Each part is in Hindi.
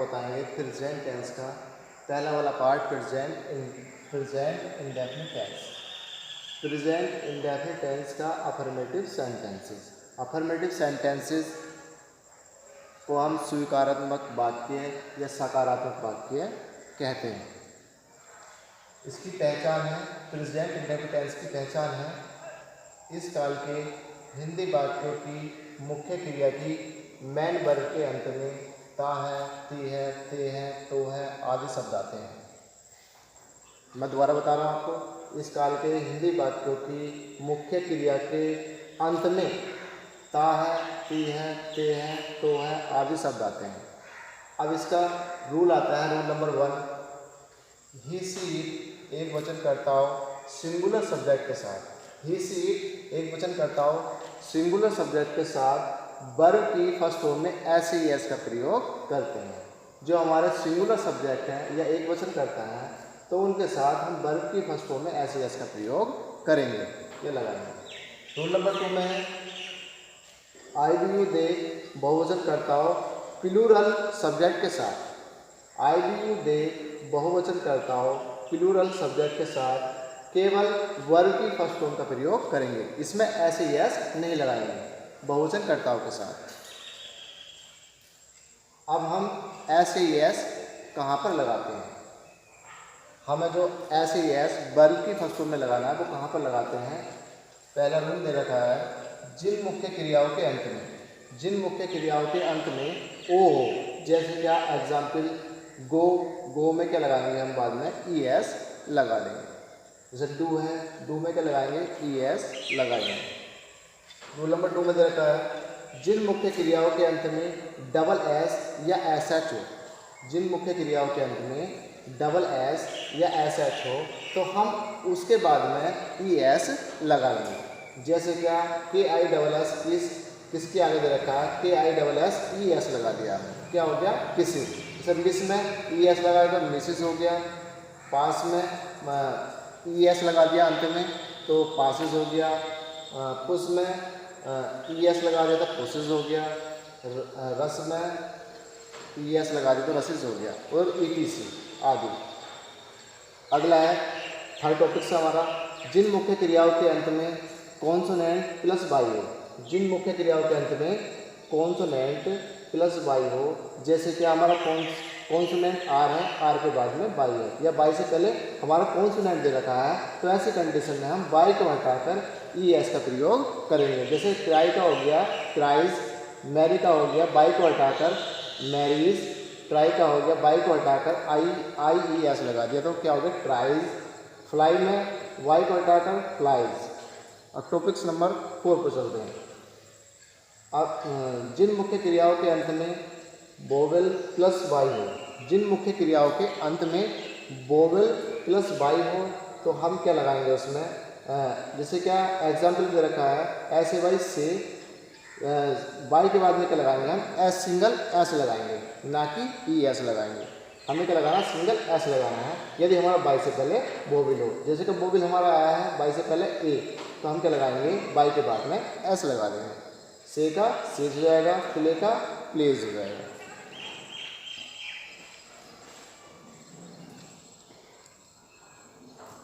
बताएंगे प्रेजेंट टेंस का पहला वाला part present indefinite tense. Present indefinite tense का अफर्मेटिव सेंटेंसेस। अफर्मेटिव सेंटेंसेस को हम स्वीकारात्मक वाक्य या सकारात्मक वाक्य कहते हैं। इसकी पहचान है, प्रेजेंट इंडेफिनिट टेंस की पहचान है, इस काल के हिंदी वाक्यों की मुख्य क्रिया की मैन वर्ग के अंत में ता है, ती है, ते है, तो है आदि शब्द आते हैं। मैं दोबारा बता रहा हूँ आपको, इस काल के हिंदी वाक्यों की मुख्य क्रिया के अंत में ता है, ती है, ते है, तो है आदि शब्द आते हैं। अब इसका रूल आता है, rule number 1, he see it एक वचन करता हो सिंगुलर सब्जेक्ट के साथ। ही सी इट एक वचन करता हो सिंगुलर सब्जेक्ट के साथ वर्ब की फर्स्ट फॉर्म में एस ई एस का प्रयोग करते हैं। जो हमारे सिंगुलर सब्जेक्ट हैं या एक वचन करता है तो उनके साथ हम वर्ब की फर्स्ट फॉर्म में एस ई एस का प्रयोग करेंगे, ये लगाएंगे। रूल नंबर 2 में है आई बी यू दे बहुवचन करता हो प्लूरल सब्जेक्ट के साथ। आई बी यू दे बहुवचन करता हो प्लूरल सब्जेक्ट के साथ केवल वर्ब की फर्स्ट फॉर्म का प्रयोग करेंगे, इसमें एस ई एस नहीं लगाएंगे बहुवचन कर्ताओं के साथ। अब हम एस ई एस कहाँ पर लगाते हैं? हमें जो एस ई एस वर्ब की फर्स्ट फॉर्म में लगाना है वो कहाँ पर लगाते हैं? पहला रूल दे रखा है, जिन मुख्य क्रियाओं के अंत में, जिन मुख्य क्रियाओं के अंत में ओ हो, जैसे क्या एग्जाम्पल गो, गो में क्या लगाएंगे हम बाद में ई एस लगा लेंगे। जैसे डू है, डू में क्या लगाएंगे ई एस लगाएंगे। रूल नंबर 2 में दे रखा है, जिन मुख्य क्रियाओं के अंत में डबल एस या एस एच हो, जिन मुख्य क्रियाओं के अंत में डबल एस या एस एच हो तो हम उसके बाद में ई एस लगाएंगे। जैसे क्या के आई डबल एस किसके आगे दे रखा है, के I double S E S लगा दिया, क्या हो गया किसी। जैसे मिस में ई एस लगाया तो मिसिस हो गया, पास में ई एस लगा दिया अंत में तो पासिस हो गया, पुश में ई एस लगा दिया तो पुसेस हो गया, रस में ई एस लगा दिया तो रसिस हो गया, और ई टी सी आदि। अगला है थर्ड टॉपिक से हमारा, जिन मुख्य क्रियाओं के अंत में कॉन्सोनेंट प्लस वाई हो, जिन मुख्य क्रियाओं के अंत में कॉन्सोनेंट प्लस वाई हो, जैसे कि हमारा कॉन्सोनेंट आर है, आर के बाद में वाई है, या वाई से पहले हमारा कॉन्सोनेंट दे रखा है, तो ऐसी कंडीशन में हम वाई को हटाकर ई एस का प्रयोग करेंगे। जैसे क्राई का हो गया क्राइज, मैरी का हो गया वाई को हटाकर मैरीज, ट्राई का हो गया वाई को हटाकर आई ई एस लगा दिया तो क्या हो गया ट्राइज, फ्लाई में वाई को हटाकर फ्लाइज। अब टॉपिक्स नंबर 4 पर चलते हैं। अब जिन मुख्य क्रियाओं के अंत में वोवेल प्लस वाई हो, जिन मुख्य क्रियाओं के अंत में वोवेल प्लस वाई हो तो हम क्या लगाएंगे उसमें, जैसे क्या एग्जाम्पल दे रखा है ऐसे वाई से, वाई के बाद में क्या लगाएंगे हम एस सिंगल एस लगाएंगे, ना कि ई एस लगाएंगे। हमें क्या लगाना है सिंगल एस लगाना है यदि हमारा वाई से पहले वोवेल हो। जैसे कि वोवेल हमारा आया है वाई से पहले ए तो हम क्या लगाएंगे वाई के बाद में एस लगा देंगे। से का सेज हो जाएगा, प्ले का प्लेज हो जाएगा।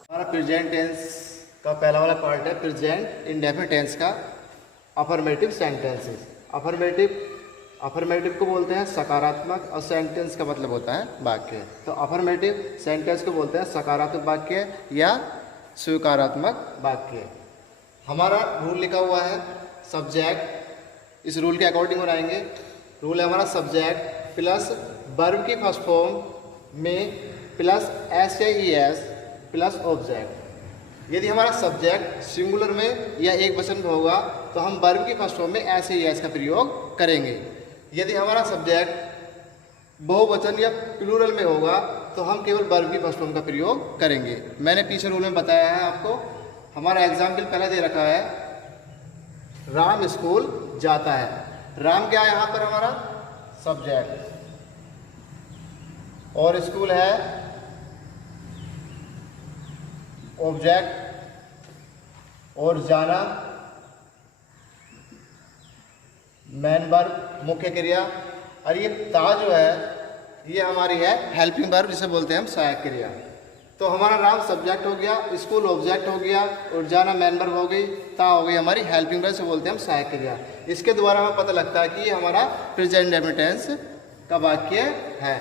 हमारा प्रेजेंट टेंस का पहला वाला पार्ट है प्रेजेंट इंडेफिनिट टेंस का अफर्मेटिव सेंटेंसेस। अफर्मेटिव को बोलते हैं सकारात्मक और सेंटेंस का मतलब होता है वाक्य। तो अफर्मेटिव सेंटेंस को बोलते हैं सकारात्मक वाक्य या स्वीकारात्मक वाक्य। हमारा रूल लिखा हुआ है सब्जेक्ट, इस रूल के अकॉर्डिंग बनाएंगे। रूल है हमारा सब्जेक्ट प्लस वर्ब की फर्स्ट फॉर्म में प्लस एस या ई एस प्लस ऑब्जेक्ट। यदि हमारा सब्जेक्ट सिंगुलर में या एक वचन में होगा तो हम वर्ब की फर्स्ट फॉर्म में एस या ई एस का प्रयोग करेंगे। यदि हमारा सब्जेक्ट बहुवचन या प्लूरल में होगा तो हम केवल वर्ब की फर्स्ट फॉर्म का प्रयोग करेंगे। मैंने पीछे रूल में बताया है आपको। हमारा एग्जाम्पल पहले दे रखा है, राम स्कूल जाता है। राम क्या है यहाँ पर हमारा सब्जेक्ट, और स्कूल है ऑब्जेक्ट, और जाना मैन वर्ब मुख्य क्रिया। और ये ता जो है ये हमारी है हेल्पिंग वर्ब, जिसे बोलते हैं हम सहायक क्रिया। तो हमारा राम सब्जेक्ट हो गया, स्कूल ऑब्जेक्ट हो गया, और जाना मैन वर्ब हो गई, ता हो गई हमारी हेल्पिंग वर्ब, से बोलते हैं हम सहायक क्रिया। इसके द्वारा हमें पता लगता है कि ये हमारा प्रेजेंट डेफिनिट टेंस का वाक्य है।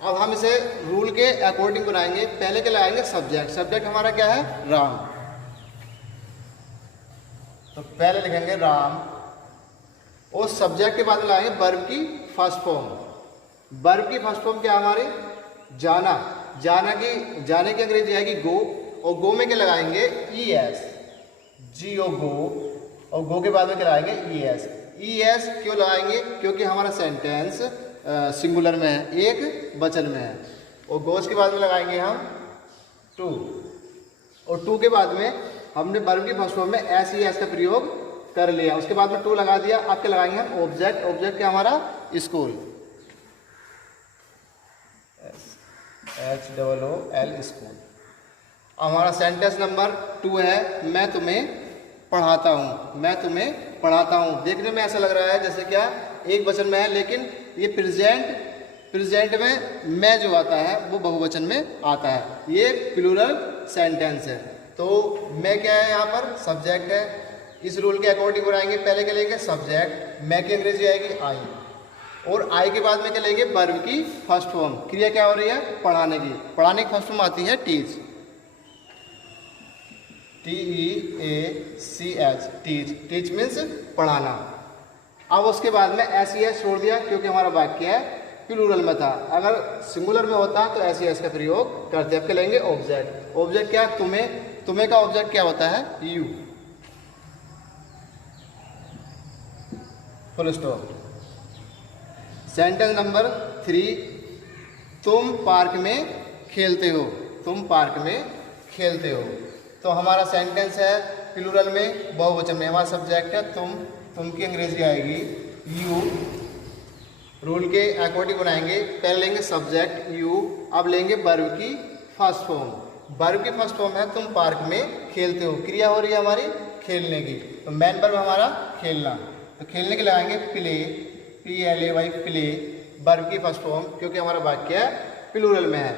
अब हम इसे रूल के अकॉर्डिंग बनाएंगे। पहले के लगाएंगे सब्जेक्ट। सब्जेक्ट हमारा क्या है? राम। तो पहले लिखेंगे राम, और सब्जेक्ट के बाद लगाएंगे वर्ब की फर्स्ट फॉर्म। वर्ब की फर्स्ट फॉर्म क्या हमारी? जाना। जाने की अंग्रेजी आएगी गो, और गो में क्या लगाएंगे? ES, GO गो, और गो के बाद में क्या लगाएंगे? ES क्यों लगाएंगे? क्योंकि हमारा सेंटेंस सिंगुलर में है, एक वचन में है। और गोस के बाद में लगाएंगे हम टू, और टू के बाद में हमने वर्ब की फर्स्ट फॉर्म में SES का प्रयोग कर लिया, उसके बाद में टू लगा दिया। अब क्या लगाएंगे हम? ऑब्जेक्ट। ऑब्जेक्ट क्या हमारा? School, SHOOL, school. हमारा सेंटेंस नंबर 2 है, मैं तुम्हें पढ़ाता हूँ। मैं तुम्हें पढ़ाता हूँ। देखने में ऐसा लग रहा है जैसे क्या एक वचन में है, लेकिन ये प्रेजेंट में मैं जो आता है वो बहुवचन में आता है। ये प्लूरल सेंटेंस है। तो मैं क्या है यहाँ पर? सब्जेक्ट है। इस रूल के अकॉर्डिंग बनाएंगे। पहले क्या लेंगे? सब्जेक्ट। मैं की अंग्रेजी आएगी आई, और आई के बाद में क्या लेंगे? वर्ब की फर्स्ट फॉर्म। क्रिया क्या हो रही है? पढ़ाने की। पढ़ाने की फर्स्ट फॉर्म आती है teach, TEACH, teach. Teach means पढ़ाना। अब उसके बाद में SES छोड़ दिया, क्योंकि हमारा वाक्य है प्लूरल में था। अगर सिंगुलर में होता तो SES का प्रयोग करते। अब क्या लेंगे? ऑब्जेक्ट। ऑब्जेक्ट क्या? तुम्हें का ऑब्जेक्ट क्या होता है? You, full stop. Sentence number 3, तुम पार्क में खेलते हो। तुम पार्क में खेलते हो। तो हमारा सेंटेंस है प्लूरल में, बहुवचन में। हमारा सब्जेक्ट है तुम की अंग्रेजी आएगी यू। रूल के अकॉर्डिंग बनाएंगे। पहले लेंगे सब्जेक्ट यू, अब लेंगे वर्ब की फर्स्ट फॉर्म। वर्ब की फर्स्ट फॉर्म है तुम पार्क में खेलते हो। क्रिया हो रही है हमारी खेलने की, तो मेन वर्ब हमारा खेलना। तो खेलने के लगाएंगे प्ले, PLAY, प्ले। वर्ब की फर्स्ट फॉर्म, क्योंकि हमारा वाक्य प्लूरल में है।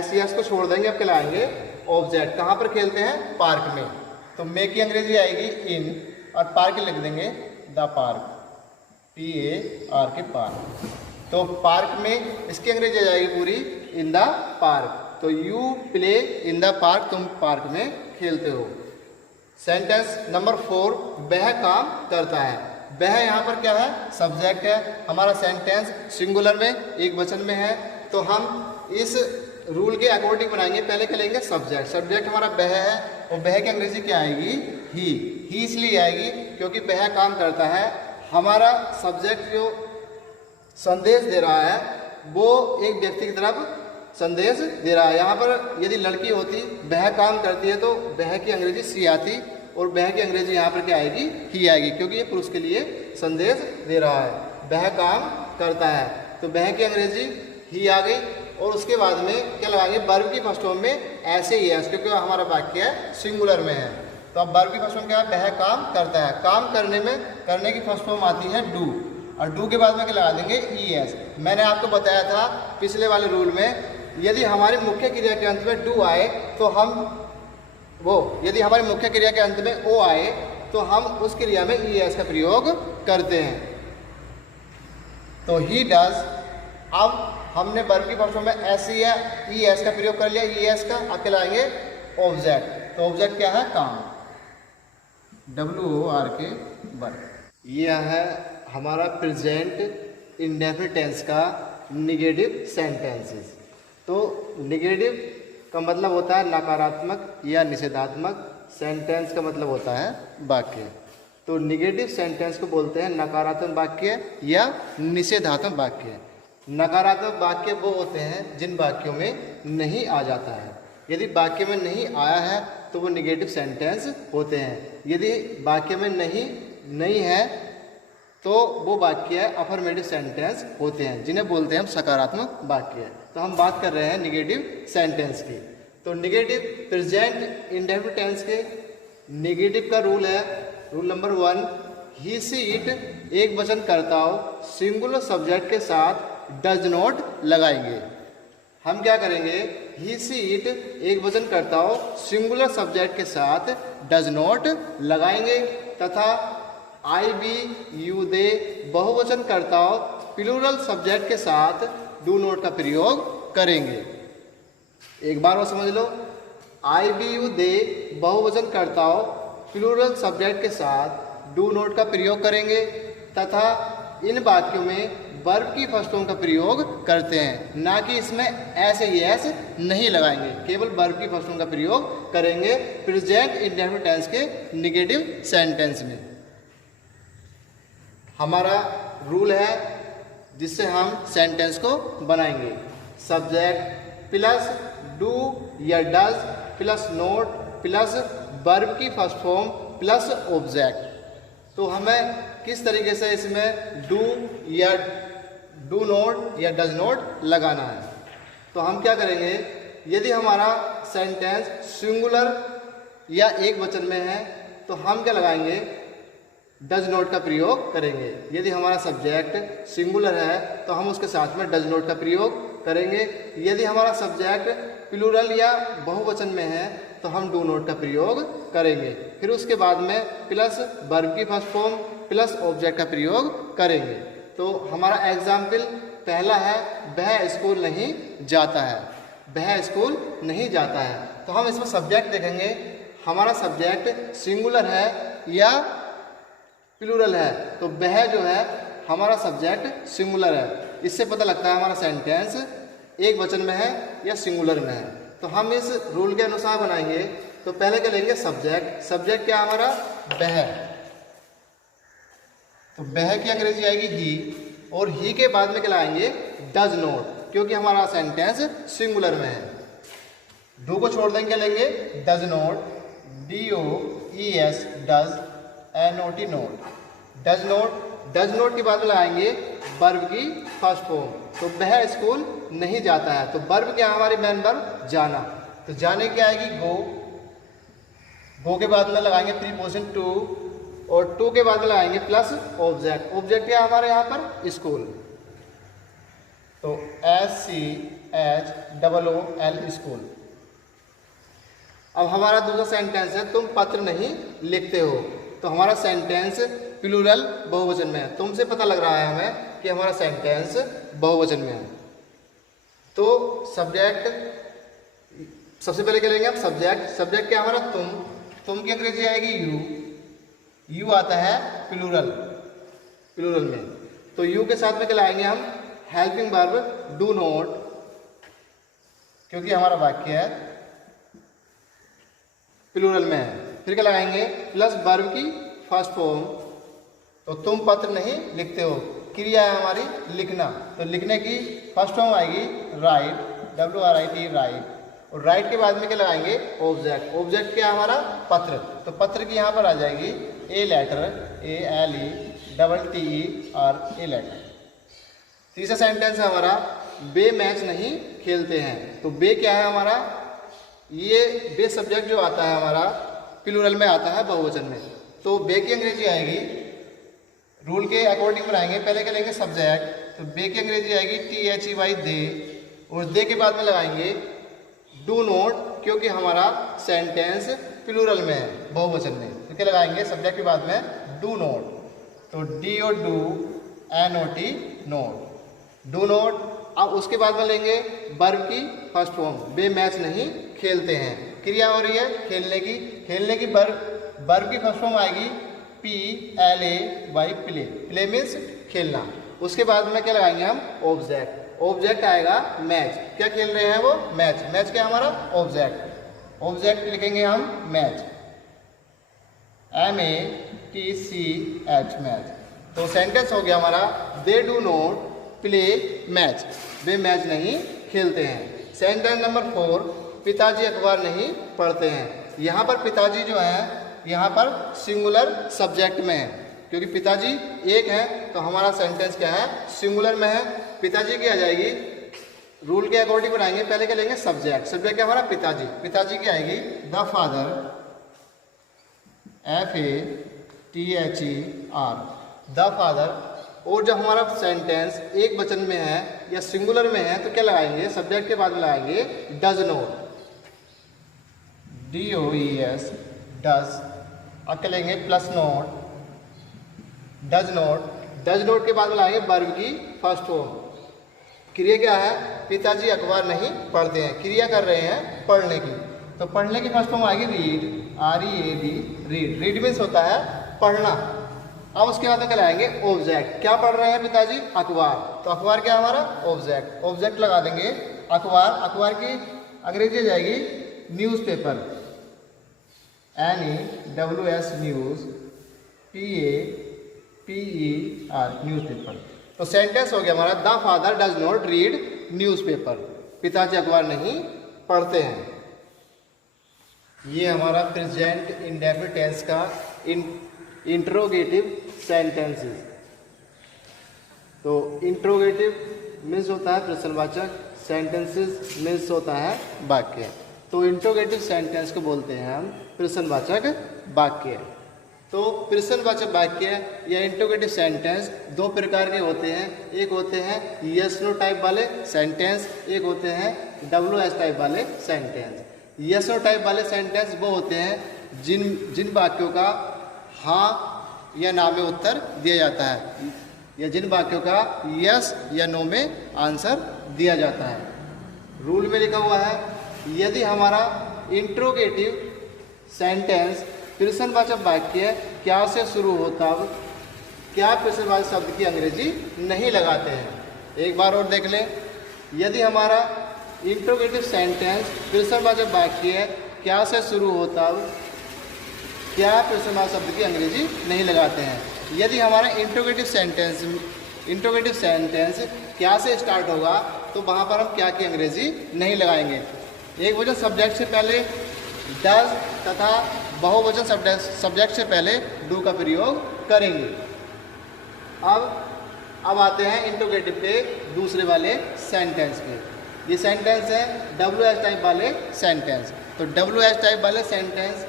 SES को छोड़ देंगे। अब क्या लगाएंगे? ऑब्जेक्ट। कहाँ पर खेलते हैं? पार्क में। तो मे की अंग्रेजी आएगी इन, और पार्क लिख देंगे द पार्क, PARK, पार्क। तो पार्क में इसकी अंग्रेजी आ जाएगी पूरी इन द पार्क। तो you play in the park, तुम पार्क में खेलते हो। सेंटेंस नंबर 4, वह काम करता है। वह यहाँ पर क्या है? सब्जेक्ट है। हमारा सेंटेंस सिंगुलर में, एक वचन में है। तो हम इस रूल के अकॉर्डिंग बनाएंगे। पहले क्या लेंगे? सब्जेक्ट। सब्जेक्ट हमारा वह है, और वह की अंग्रेजी क्या आएगी? ही इसलिए आएगी क्योंकि वह काम करता है। हमारा सब्जेक्ट जो संदेश दे रहा है वो एक व्यक्ति की तरफ संदेश दे रहा है। यहाँ पर यदि लड़की होती, वह काम करती है, तो वह की अंग्रेजी सी आती, और वह की अंग्रेजी यहाँ पर क्या आएगी? ही आएगी, क्योंकि ये पुरुष के लिए संदेश दे रहा है। वह काम करता है, तो वह की अंग्रेजी ही आ गई। और उसके बाद में क्या लगाएंगे? वर्ब की फर्स्ट फॉर्म में SES, क्योंकि हमारा वाक्य है सिंगुलर में है। तो अब वर्ब की फर्स्ट फॉर्म क्या है? वह काम करता है। काम करने की फर्स्ट फॉर्म आती है डू, और डू के बाद में क्या लगा देंगे? ES। मैंने आपको बताया था पिछले वाले रूल में, यदि हमारी मुख्य क्रिया के अंत में डू आए तो यदि हमारी मुख्य क्रिया के अंत में ओ आए तो हम उस क्रिया में ES का प्रयोग करते हैं। तो ही डज। अब हमने वर्ब की फर्स्ट फॉर्म में SES का प्रयोग कर लिया, ES का। अब क्या लाएंगे? ऑब्जेक्ट। तो ऑब्जेक्ट क्या है? काम, WORK, वर्ब। यह है हमारा प्रेजेंट इंडेफिनिट टेंस का निगेटिव सेंटेंसेस। तो निगेटिव का मतलब होता है नकारात्मक या निषेधात्मक। सेंटेंस का मतलब होता है वाक्य। तो निगेटिव सेंटेंस को बोलते हैं नकारात्मक वाक्य या निषेधात्मक वाक्य। नकारात्मक वाक्य वो होते हैं जिन वाक्यों में नहीं आ जाता है। यदि वाक्य में नहीं आया है तो वो निगेटिव सेंटेंस होते हैं। यदि वाक्य में नहीं है तो वो वाक्य अफर्मेटिव सेंटेंस होते हैं, जिन्हें बोलते हैं हम सकारात्मक वाक्य। तो हम बात कर रहे हैं निगेटिव सेंटेंस की। तो निगेटिव प्रेजेंट इंडेफिनिट टेंस के निगेटिव का रूल है, rule number 1, he see it एक वचन कर्ताओं सिंगुलर सब्जेक्ट के साथ डज नॉट लगाएंगे। हम क्या करेंगे, ही सी इट एक वचनकर्ता हो सिंगुलर सब्जेक्ट के साथ डज नॉट लगाएंगे तथा आई बी यू दे बहुवचनकर्ता हो प्लूरल सब्जेक्ट के साथ डू नॉट का प्रयोग करेंगे। एक बार वो समझ लो, आई बी यू दे बहुवचनकर्ता हो प्लूरल सब्जेक्ट के साथ डू नॉट का प्रयोग करेंगे तथा इन वाक्यों में वर्ब की फर्स्ट फॉर्म का प्रयोग करते हैं, ना कि इसमें एस एस नहीं लगाएंगे, केवल वर्ब की फर्स्ट फॉर्म का प्रयोग करेंगे प्रेजेंट इंडेफिनिट टेंस के नेगेटिव सेंटेंस में। हमारा रूल है जिससे हम सेंटेंस को बनाएंगे, सब्जेक्ट प्लस डू या does plus not plus verb की फर्स्ट फॉर्म प्लस ऑब्जेक्ट। तो हमें किस तरीके से इसमें डू या डू नोट या डज नोट लगाना है। तो हम क्या करेंगे, यदि हमारा सेंटेंस सिंगुलर या एक वचन में है तो हम क्या लगाएंगे, डज नोट का प्रयोग करेंगे। यदि हमारा सब्जेक्ट सिंगुलर है तो हम उसके साथ में डज नोट का प्रयोग करेंगे। यदि हमारा सब्जेक्ट प्लूरल या बहुवचन में है तो हम डू नोट का प्रयोग करेंगे। फिर उसके बाद में प्लस वर्ब की फर्स्ट फॉर्म प्लस ऑब्जेक्ट का प्रयोग करेंगे। तो हमारा एग्जाम्पल पहला है, वह स्कूल नहीं जाता है। वह स्कूल नहीं जाता है, तो हम इसमें सब्जेक्ट देखेंगे, हमारा सब्जेक्ट सिंगुलर है या प्लूरल है। तो वह जो है हमारा सब्जेक्ट सिंगुलर है, इससे पता लगता है हमारा सेंटेंस एक वचन में है या सिंगुलर में है। तो हम इस रूल के अनुसार बनाएंगे। तो पहले क्या लेंगे, सब्जेक्ट। सब्जेक्ट क्या हमारा, वह। तो वह की अंग्रेजी आएगी ही, और ही के बाद में क्या लाएंगे, डज नॉट, क्योंकि हमारा सेंटेंस सिंगुलर में है। डू को छोड़ देंगे, क्या लेंगे, does not, D O E S, does, N O T, not, does not. Does not के बाद में लगाएंगे वर्ब की फर्स्ट फॉर्म। तो वह स्कूल नहीं जाता है, तो वर्ब क्या हमारी मेन वर्ब, जाना। तो जाने की आएगी गो। गो के बाद में लगाएंगे प्रीपोजिशन टू, और टू के बाद में लगाएंगे प्लस ऑब्जेक्ट। ऑब्जेक्ट क्या हमारे यहाँ पर, स्कूल। तो SCHOOL, स्कूल। अब हमारा दूसरा सेंटेंस है, तुम पत्र नहीं लिखते हो। तो हमारा सेंटेंस प्लूरल बहुवचन में है। तुमसे पता लग रहा है हमें कि हमारा सेंटेंस बहुवचन में है। तो सब्जेक्ट सबसे पहले क्या लेंगे हम, सब्जेक्ट। सब्जेक्ट क्या हमारा, तुम। तुम की अंग्रेजी आएगी यू। यू आता है प्लूरल में। तो यू के साथ में क्या लाएंगे हम, हेल्पिंग वर्ब डू नॉट, क्योंकि हमारा वाक्य है प्लूरल में है। फिर क्या लगाएंगे, प्लस वर्ब की फर्स्ट फॉर्म। तो तुम पत्र नहीं लिखते हो, क्रिया है हमारी लिखना। तो लिखने की फर्स्ट फॉर्म आएगी राइट, WRIT, राइट। और राइट के बाद में क्या लगाएंगे, ऑब्जेक्ट। ऑब्जेक्ट क्या हमारा, पत्र। तो पत्र की यहाँ पर आ जाएगी ए लेटर, ALE, लेटर। तीसरा सेंटेंस है हमारा, बे मैच नहीं खेलते हैं। तो बे क्या है हमारा, ये बे सब्जेक्ट जो आता है हमारा प्लूरल में आता है बहुवचन में। तो बे की अंग्रेजी आएगी, रूल के अकॉर्डिंग बनाएंगे। पहले क्या लेंगे, सब्जेक्ट। तो बे की अंग्रेजी आएगी THEY, दे। और दे के बाद में लगाएंगे डू नॉट, क्योंकि हमारा सेंटेंस प्लूरल में है, बहुवचन में। तो क्या लगाएंगे, सब्जेक्ट के बाद में डू नॉट। तो DO, do, NOT, note, do not. अब उसके बाद में लेंगे वर्ब की फर्स्ट फॉर्म, बे मैच नहीं खेलते हैं। क्रिया हो रही है खेलने की। खेलने की वर्ब की फर्स्ट फॉर्म आएगी PLAY, प्ले। प्ले मीन्स खेलना। उसके बाद में क्या लगाएंगे हम, ऑब्जेक्ट। ऑब्जेक्ट आएगा मैच। क्या खेल रहे हैं वो, मैच। मैच क्या हमारा, ऑब्जेक्ट। ऑब्जेक्ट लिखेंगे हम मैच, MATCH, मैच। तो सेंटेंस हो गया हमारा, they do not play match, way match नहीं खेलते हैं। सेंटेंस नंबर 4, पिताजी अखबार नहीं पढ़ते हैं। यहाँ पर पिताजी जो है यहाँ पर सिंगुलर सब्जेक्ट में है, क्योंकि पिताजी एक है। तो हमारा सेंटेंस क्या है, सिंगुलर में है। पिताजी की आ जाएगी, रूल के अकॉर्डिंग बनाएंगे। पहले क्या लेंगे, सब्जेक्ट। सब्जेक्ट क्या हमारा, पिताजी। पिताजी की आएगी the father, FATHER, the father और जब हमारा सेंटेंस एक वचन में है या सिंगुलर में है तो क्या लगाएंगे, सब्जेक्ट के बाद में लगाएंगे डज नॉट, DOES डज, अब क्या लेंगे plus not, does not, does not के बाद में लाएंगे वर्ब की फर्स्ट फॉर्म। क्रिया क्या है, पिताजी अखबार नहीं पढ़ते हैं, क्रिया कर रहे हैं पढ़ने की, तो पढ़ने की फर्स्ट फॉर्म आएगी read, READ, read, read means होता है पढ़ना। अब उसके बाद में क्या लाएंगे ऑब्जेक्ट, क्या पढ़ रहे हैं पिताजी, अखबार, तो अखबार क्या हमारा ऑब्जेक्ट, ऑब्जेक्ट लगा देंगे अखबार, अखबार की अंग्रेजी जाएगी newspaper, NEWS news, PAPER newspaper. तो सेंटेंस हो गया हमारा the father does not read newspaper, पिताजी अखबार नहीं पढ़ते हैं। ये हमारा प्रेजेंट इंडेफिनिट टेंस का इंट्रोगेटिव सेंटेंसेस। तो इंट्रोगेटिव मीन्स होता है प्रश्नवाचक, सेंटेंसेस मीन्स होता है वाक्य। तो इंट्रोगेटिव सेंटेंस को बोलते हैं हम प्रश्नवाचक वाक्य। तो प्रश्नवाचक वाक्य या इंट्रोगेटिव सेंटेंस दो प्रकार के होते हैं, एक होते हैं यस नो टाइप वाले सेंटेंस, एक होते हैं WS टाइप वाले सेंटेंस। यस नो टाइप वाले सेंटेंस वो होते हैं जिन वाक्यों का हाँ या ना में उत्तर दिया जाता है, या जिन वाक्यों का यस या नो में आंसर दिया जाता है। रूल में लिखा हुआ है यदि हमारा इंट्रोगेटिव सेंटेंस प्रश्नवाचक वाक्य क्या से शुरू हो तब क्या प्रश्नवाचक शब्द की अंग्रेजी नहीं लगाते हैं। एक बार और देख लें, यदि हमारा इंट्रोगेटिव सेंटेंस प्रश्नवाचक वाक्य क्या से शुरू हो तब क्या प्रश्नवाचक शब्द की अंग्रेजी नहीं लगाते हैं। यदि हमारा इंट्रोगेटिव सेंटेंस क्या से स्टार्ट होगा तो वहाँ पर हम क्या की अंग्रेजी नहीं लगाएंगे। एक वचन सब्जेक्ट से पहले डज तथा बहुवचन सब्जेक्ट से पहले डू का प्रयोग करेंगे। अब आते हैं इंट्रोगेटिव के दूसरे वाले सेंटेंस पे। ये सेंटेंस है WS टाइप वाले सेंटेंस। तो WS टाइप वाले सेंटेंस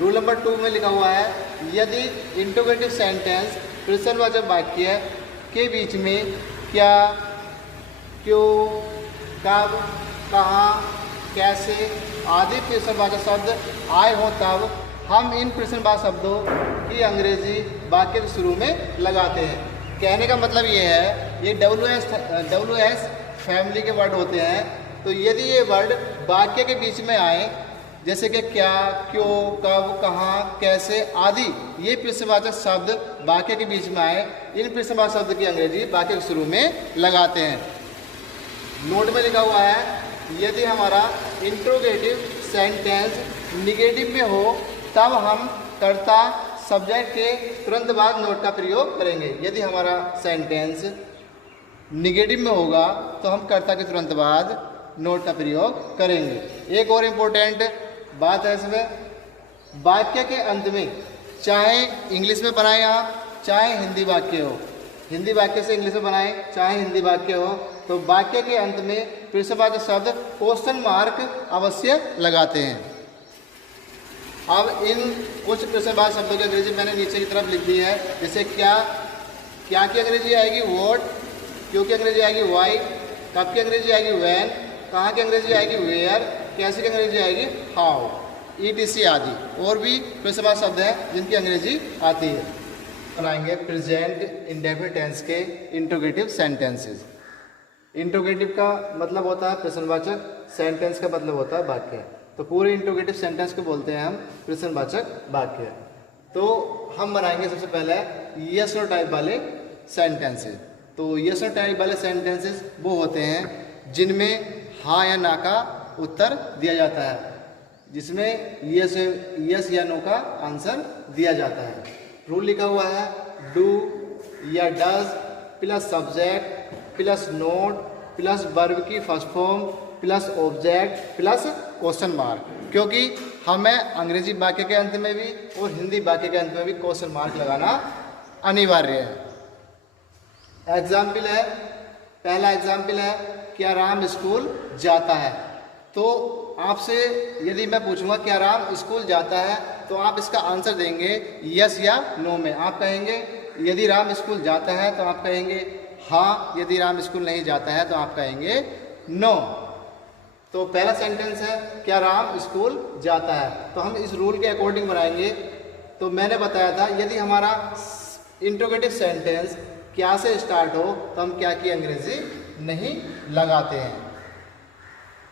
रूल नंबर 2 में लिखा हुआ है यदि इंट्रोगेटिव सेंटेंस प्रश्नवाचक वाक्य के बीच में क्या, क्यों, कब, कहाँ, कैसे आदि प्रश्नवाचक शब्द आए हों तब हम इन प्रश्नवाचक शब्दों की अंग्रेजी वाक्य के शुरू में लगाते हैं। कहने का मतलब ये है ये WS फैमिली के वर्ड होते हैं। तो यदि ये वर्ड वाक्य के बीच में आए जैसे कि क्या, क्यों, कब, कहाँ, कैसे आदि ये प्रश्नवाचक शब्द वाक्य के बीच में आए, इन प्रश्नवाचक शब्द की अंग्रेजी वाक्य के शुरू में लगाते हैं। नोट में लिखा हुआ है यदि हमारा इंट्रोगेटिव सेंटेंस निगेटिव में हो तब हम कर्ता सब्जेक्ट के तुरंत बाद नोट का प्रयोग करेंगे। यदि हमारा सेंटेंस निगेटिव में होगा तो हम कर्ता के तुरंत बाद नोट का प्रयोग करेंगे। एक और इम्पोर्टेंट बात है इसमें, वाक्य के अंत में चाहे इंग्लिश में बनाएं आप चाहे हिंदी वाक्य हो, हिंदी वाक्य से इंग्लिश में बनाएं चाहे हिंदी वाक्य हो, तो वाक्य के अंत में प्रश्नवाचक शब्द क्वेश्चन मार्क अवश्य लगाते हैं। अब इन कुछ प्रश्नवाचक शब्दों की अंग्रेजी मैंने नीचे की तरफ लिख दी है। जैसे क्या की अंग्रेजी आएगी व्हाट, क्यों की अंग्रेजी आएगी व्हाई, कब की अंग्रेजी आएगी व्हेन, कहाँ की अंग्रेजी आएगी वेयर, कैसे की अंग्रेजी आएगी हाउ, ETC आदि और भी प्रश्नवाचक शब्द हैं जिनकी अंग्रेजी आती है। बनाएंगे प्रेजेंट इंडेफिनिट टेंस के इंट्रोगेटिव सेंटेंसेस। इंट्रोगेटिव का मतलब होता है प्रश्नवाचक, सेंटेंस का मतलब होता है वाक्य। तो पूरे इंट्रोगेटिव सेंटेंस को बोलते हैं हम प्रश्नवाचक वाक्य। तो हम बनाएंगे सबसे पहले यस नो टाइप वाले सेंटेंसेस। तो यस नो टाइप वाले सेंटेंसेस वो होते हैं जिनमें हाँ या ना का उत्तर दिया जाता है, जिसमें यस या नो का आंसर दिया जाता है। रूल लिखा हुआ है डू या does plus subject plus not plus verb की first form plus object plus question mark, क्योंकि हमें अंग्रेजी वाक्य के अंत में भी और हिंदी वाक्य के अंत में भी क्वेश्चन मार्क लगाना अनिवार्य है। एग्जाम्पल है, पहला एग्जाम्पल है क्या राम स्कूल जाता है। तो आपसे यदि मैं पूछूंगा क्या राम स्कूल जाता है तो आप इसका आंसर देंगे यस या नो में। आप कहेंगे यदि राम स्कूल जाता है तो आप कहेंगे हाँ, यदि राम स्कूल नहीं जाता है तो आप कहेंगे नो। तो पहला सेंटेंस है क्या राम स्कूल जाता है, तो हम इस रूल के अकॉर्डिंग बनाएंगे। तो मैंने बताया था यदि हमारा इंट्रोगेटिव सेंटेंस क्या से स्टार्ट हो तो हम क्या की अंग्रेजी नहीं लगाते हैं।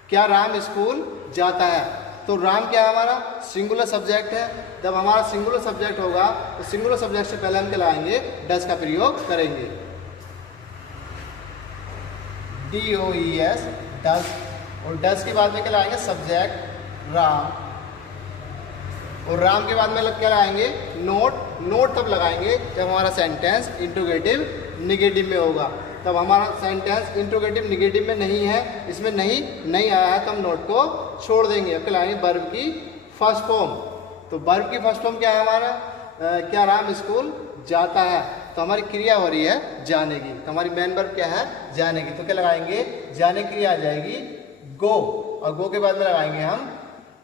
क्या राम स्कूल जाता है, तो राम क्या हमारा सिंगुलर सब्जेक्ट है। जब हमारा सिंगुलर सब्जेक्ट होगा तो सिंगुलर सब्जेक्ट से पहले हम क्या लगाएंगे, डज का प्रयोग करेंगे। DOES डज, और डज के बाद में क्या लाएंगे सब्जेक्ट राम, और राम के बाद में क्या लगाएंगे नोट। नोट तब लगाएंगे जब हमारा सेंटेंस इंट्रोगेटिव निगेटिव में होगा। तब हमारा सेंटेंस इंट्रोगेटिव निगेटिव में नहीं है, इसमें नहीं आया है, तो हम नोट को छोड़ देंगे। अब क्या लाएंगे वर्ब की फर्स्ट फॉर्म। तो वर्ब की फर्स्ट फॉर्म क्या है हमारा, क्या राम स्कूल जाता है, तो हमारी क्रिया हो रही है जाने की, तो हमारी मेन वर्ब क्या है जाने की। तो क्या लगाएंगे, जाने की क्रिया आ जाएगी गो, और गो के बाद में लगाएंगे हम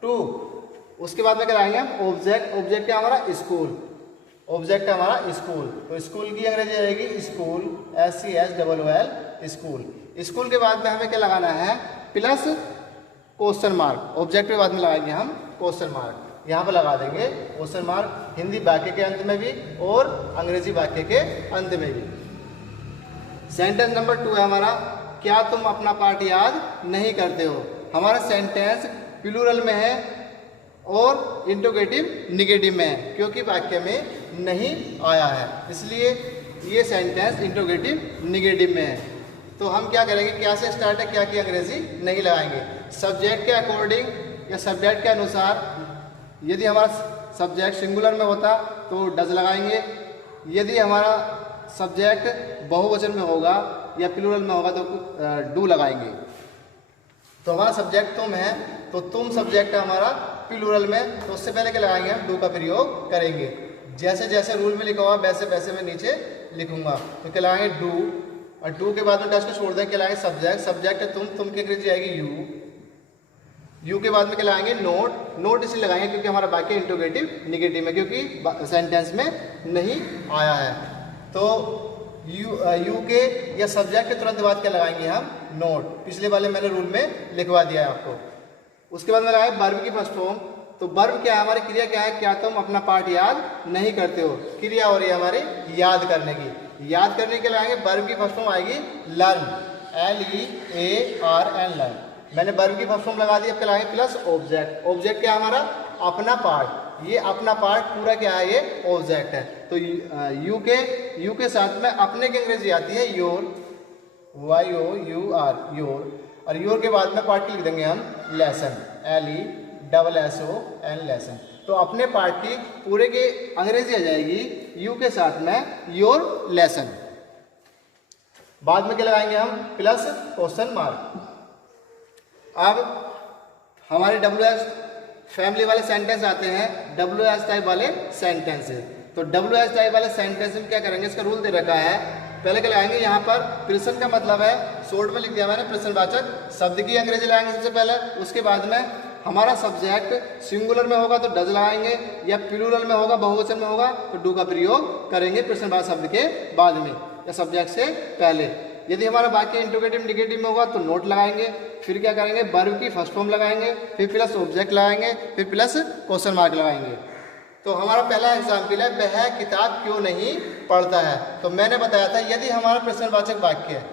टू। उसके बाद में क्या लगाएंगे हम ऑब्जेक्ट। ऑब्जेक्ट क्या हमारा स्कूल, ऑब्जेक्ट है हमारा स्कूल, तो स्कूल की अंग्रेजी रहेगी स्कूल, SCHOOL स्कूल। स्कूल के बाद में हमें क्या लगाना है प्लस क्वेश्चन मार्क। ऑब्जेक्ट के बाद में लगाएंगे हम क्वेश्चन मार्क, यहाँ पर लगा देंगे क्वेश्चन मार्क, हिंदी वाक्य के अंत में भी और अंग्रेजी वाक्य के अंत में भी। सेंटेंस नंबर 2 है हमारा क्या तुम अपना पाठ याद नहीं करते हो। हमारा सेंटेंस प्लूरल में है और इंट्रोगेटिव निगेटिव में है, क्योंकि वाक्य में नहीं आया है, इसलिए ये सेंटेंस इंट्रोगेटिव निगेटिव में है। तो हम क्या करेंगे, क्या से स्टार्ट है, क्या की अंग्रेजी नहीं लगाएंगे। सब्जेक्ट के अकॉर्डिंग या सब्जेक्ट के अनुसार, यदि हमारा सब्जेक्ट सिंगुलर में होता तो डज लगाएंगे, यदि हमारा सब्जेक्ट बहुवचन में होगा या प्लूरल में होगा तो डू लगाएंगे। तो हमारा सब्जेक्ट तुम है, तो तुम सब्जेक्ट है हमारा प्लूरल में, तो उससे पहले क्या लगाएंगे हम डू का प्रयोग करेंगे। जैसे जैसे रूल में लिखा हुआ वैसे वैसे मैं नीचे लिखूंगा। तो क्या लगाएंगे डू, और डू के बाद में डज को छोड़ दें, क्या लगाएंगे सब्जेक्ट। सब्जेक्ट है तुम की अंग्रेजी आएगी यू। यू के बाद में क्या लगाएंगे नोट। नोट इसलिए लगाएंगे क्योंकि हमारा वाक्य इंट्रोगेटिव निगेटिव में, क्योंकि सेंटेंस में नहीं आया है। तो यू के या सब्जेक्ट के तुरंत बाद क्या लगाएंगे हम नोट। पिछले वाले मैंने रूल में लिखवा दिया है आपको। उसके बाद में लगाए वर्ब की फर्स्ट फॉर्म। तो वर्ब क्या है, हमारी क्रिया क्या है, क्या तुम अपना पाठ याद नहीं करते हो। क्रिया हो रही है हमारे याद करने की। याद करने के लगाएंगे वर्ब की फर्स्ट फॉर्म आएगी लर्न, LEARN लर्न। मैंने वर्ब की फर्स्ट फॉर्म लगा दी। अब क्या लगाएंगे प्लस ऑब्जेक्ट। ऑब्जेक्ट क्या है हमारा अपना पार्ट, ये अपना पार्ट पूरा क्या है ये ऑब्जेक्ट है। तो यू के साथ में अपने की अंग्रेजी आती है योर, YOUR योर, और योर के बाद में पार्ट की लिख देंगे हम लेसन, LESSON लेसन। तो अपने पार्ट की पूरे की अंग्रेजी आ जाएगी यू के साथ में योर लेसन। बाद में क्या लगाएंगे हम प्लस क्वेश्चन मार्क। अब हमारे WH फैमिली वाले सेंटेंस आते हैं, WH टाइप वाले सेंटेंस है। तो WH टाइप वाले सेंटेंस में क्या करेंगे, इसका रूल दे रखा है। पहले क्या लगाएंगे, यहाँ पर प्रश्न का मतलब है, शॉर्ट में लिख दिया मैंने प्रश्नवाचक शब्द की अंग्रेजी लगाएंगे सबसे पहले। उसके बाद में हमारा सब्जेक्ट सिंगुलर में होगा तो डज लगाएंगे, या प्लूरल में होगा बहुवचन में होगा तो डू का प्रयोग करेंगे प्रश्नवाचक शब्द के बाद में या सब्जेक्ट से पहले। यदि हमारा वाक्य इंट्रोगेटिव निगेटिव में होगा तो नोट लगाएंगे। फिर क्या करेंगे, वर्ब की फर्स्ट फॉर्म लगाएंगे, फिर प्लस ऑब्जेक्ट लगाएंगे, फिर प्लस क्वेश्चन मार्क लगाएंगे। तो हमारा पहला एग्जाम्पल है वह किताब क्यों नहीं पढ़ता है। तो मैंने बताया था यदि हमारा प्रश्नवाचक वाक्य है,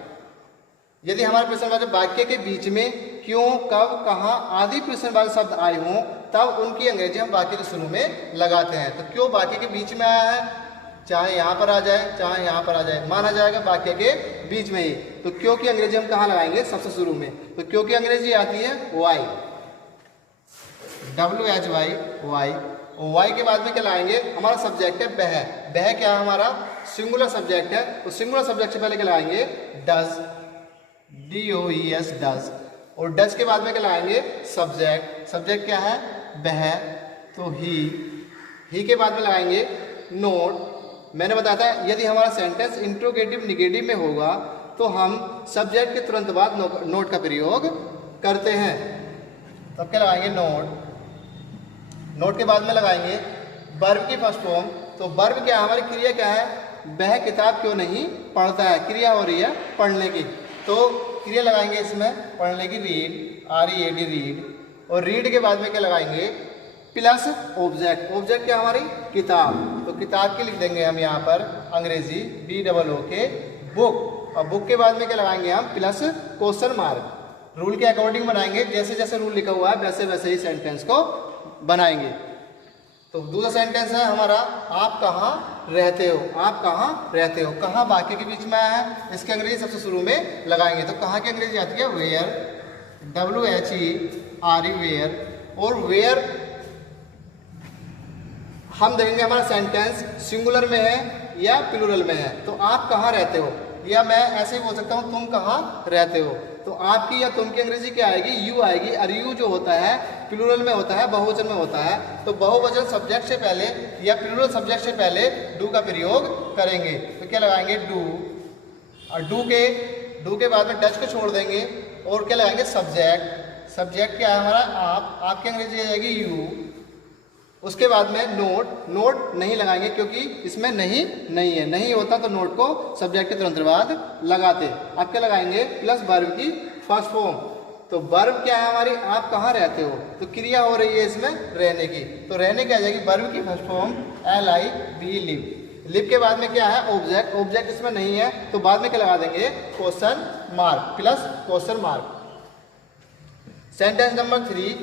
यदि हमारे प्रश्नवाचक वाक्य के बीच में क्यों, कब, कहाँ आदि प्रश्नवाचक शब्द आए हों तब उनकी अंग्रेजी हम वाक्य के शुरू में लगाते हैं। तो क्यों वाक्य के बीच में आया है, चाहे यहाँ पर आ जाए चाहे यहाँ पर आ जाए, माना जाएगा वाक्य के बीच में ही। तो क्यों की अंग्रेजी हम कहाँ लगाएंगे, सबसे शुरू में। तो क्यों की अंग्रेजी आती है वाई, WHY। वाई के बाद में क्या लाएंगे, हमारा सब्जेक्ट है वह। वह क्या है हमारा सिंगुलर सब्जेक्ट है, तो सिंगुलर सब्जेक्ट से पहले क्या लाएंगे डज, DOES डज। और डज के बाद में क्या लाएंगे सब्जेक्ट। सब्जेक्ट क्या है वह, तो ही के बाद में लगाएंगे नोट। मैंने बताया था यदि हमारा सेंटेंस इंट्रोगेटिव निगेटिव में होगा तो हम सब्जेक्ट के तुरंत बाद नोट का प्रयोग करते हैं। तब क्या लगाएंगे नोट। नोट के बाद में लगाएंगे वर्ब की फर्स्ट फॉर्म। तो वर्ब क्या है, हमारी क्रिया क्या है, वह किताब क्यों नहीं पढ़ता है। क्रिया हो रही है पढ़ने की, तो क्रिया लगाएंगे इसमें पढ़ने की, रीड, READ रीड। और रीड के बाद में क्या लगाएंगे, प्लस ऑब्जेक्ट। ऑब्जेक्ट क्या हमारी किताब, तो किताब की लिख देंगे हम यहाँ पर अंग्रेजी BOOK बुक। और बुक के बाद में क्या लगाएंगे हम, प्लस क्वेश्चन मार्क। रूल के अकॉर्डिंग बनाएंगे, जैसे जैसे रूल लिखा हुआ है वैसे वैसे ही सेंटेंस को बनाएंगे। तो दूसरा सेंटेंस है हमारा, आप कहाँ रहते हो। आप कहाँ रहते हो, कहाँ वाक्य के बीच में आया है, इसके अंग्रेजी सबसे शुरू में लगाएंगे। तो कहाँ की अंग्रेजी आती है, वेयर, WHERE वेयर। और वेयर हम देखेंगे हमारा सेंटेंस सिंगुलर में है या प्लूरल में है। तो आप कहाँ रहते हो, या मैं ऐसे ही बोल सकता हूँ तुम कहाँ रहते हो। तो आपकी या तुम की अंग्रेजी क्या आएगी, यू आएगी। और यू जो होता है प्लूरल में होता है, बहुवचन में होता है। तो बहुवचन सब्जेक्ट से पहले या प्लूरल सब्जेक्ट से पहले डू का प्रयोग करेंगे। तो क्या लगाएंगे, डू। और डू के बाद में डच को छोड़ देंगे और क्या लगाएंगे, सब्जेक्ट। सब्जेक्ट क्या है हमारा, आप। आपकी अंग्रेजी आ जाएगी यू। उसके बाद में नोट नहीं लगाएंगे क्योंकि इसमें नहीं है। नहीं होता तो नोट को सब्जेक्ट के तुरंत बाद लगाते। अब क्या लगाएंगे, प्लस वर्ब की फर्स्ट फॉर्म। तो वर्ब क्या है हमारी, आप कहाँ रहते हो। तो क्रिया हो रही है इसमें रहने की, तो रहने की आ जाएगी वर्ब की first form LIV live. Live के बाद में क्या है, ऑब्जेक्ट। ऑब्जेक्ट इसमें नहीं है तो बाद में क्या लगा देंगे, question mark, plus question mark. Sentence number 3,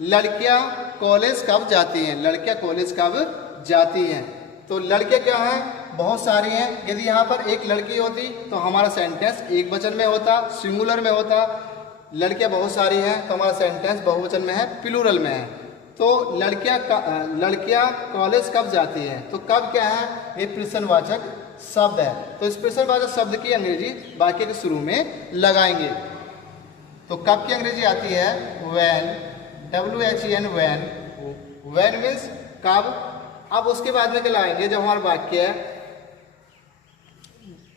लड़कियां कॉलेज कब जाती हैं। लड़कियां कॉलेज कब जाती हैं। तो लड़कियां क्या हैं, बहुत सारी हैं। यदि यहाँ पर एक लड़की होती तो हमारा सेंटेंस एक वचन में होता, सिंगुलर में होता। लड़कियां बहुत सारी हैं तो हमारा सेंटेंस बहुवचन में है, प्लूरल में है। तो लड़कियां कॉलेज कब जाती हैं। तो कब क्या है, ये प्रश्नवाचक शब्द है। तो इस प्रश्नवाचक शब्द की अंग्रेजी वाक्य के शुरू में लगाएंगे। तो कब की अंग्रेजी आती है, when, WHEN when. When means कब। अब उसके बाद में क्या लगाएंगे, जब हमारा वाक्य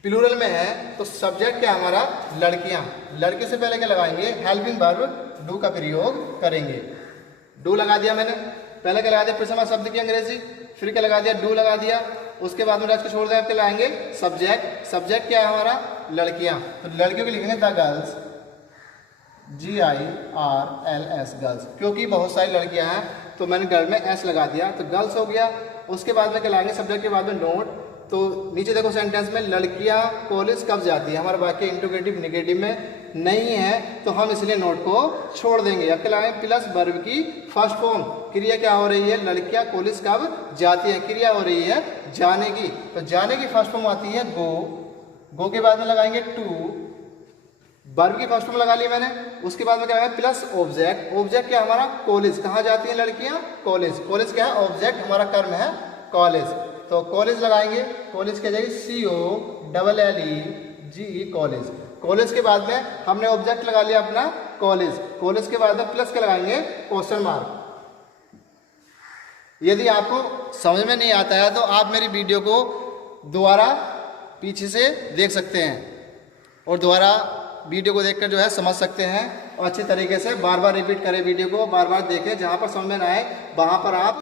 प्लूरल में है तो सब्जेक्ट क्या हमारा, लड़कियां। लड़के से पहले क्या लगाएंगे, हेल्पिंग वर्ब डू का प्रयोग करेंगे। डू लगा दिया मैंने, पहले क्या लगा दिया, प्रश्नवाचक शब्द की अंग्रेजी, फिर क्या लगा दिया, डू लगा दिया। उसके बाद में डच को छोड़ दिया, क्या लगाएंगे, सब्जेक्ट। सब्जेक्ट क्या है हमारा, लड़कियां। तो लड़कियों के लिखेंगे द गर्ल्स, GIRLS गर्ल्स, क्योंकि बहुत सारी लड़कियां हैं तो मैंने गर्ल में S लगा दिया तो गर्ल्स हो गया। उसके बाद में क्या लाएंगे, सब्जेक्ट के बाद में नोट। तो नीचे देखो सेंटेंस में, लड़कियां कॉलेज कब जाती है। हमारा वाक्य इंट्रोगेटिव नेगेटिव में नहीं है तो हम इसलिए नोट को छोड़ देंगे। अब क्या लगाएंगे, प्लस वर्ब की फर्स्ट फॉर्म। क्रिया क्या हो रही है, लड़कियां कॉलेज कब जाती है। क्रिया हो रही है जाने की, तो जाने की फर्स्ट फॉर्म आती है गो। गो के बाद में लगाएंगे टू, वर्ब की फर्स्ट फॉर्म लगा ली मैंने। उसके बाद में क्या लगाएंगे, प्लस ऑब्जेक्ट। ऑब्जेक्ट क्या हमारा, कॉलेज। कहाँ जाती हैं लड़कियां, कॉलेज। कॉलेज क्या है, ऑब्जेक्ट, हमारा कर्म है कॉलेज। तो कॉलेज लगाएंगे, कॉलेज क्या जाएगी, COLLEGE कॉलेज। कॉलेज के बाद में हमने ऑब्जेक्ट लगा लिया अपना कॉलेज। कॉलेज के बाद में प्लस क्या लगाएंगे, क्वेश्चन मार्क। यदि आपको समझ में नहीं आता है तो आप मेरी वीडियो को दोबारा पीछे से देख सकते हैं और दोबारा वीडियो को देखकर जो है समझ सकते हैं। और अच्छे तरीके से बार बार रिपीट करें वीडियो को, बार बार देखें, जहाँ पर समझ में ना आए वहाँ पर आप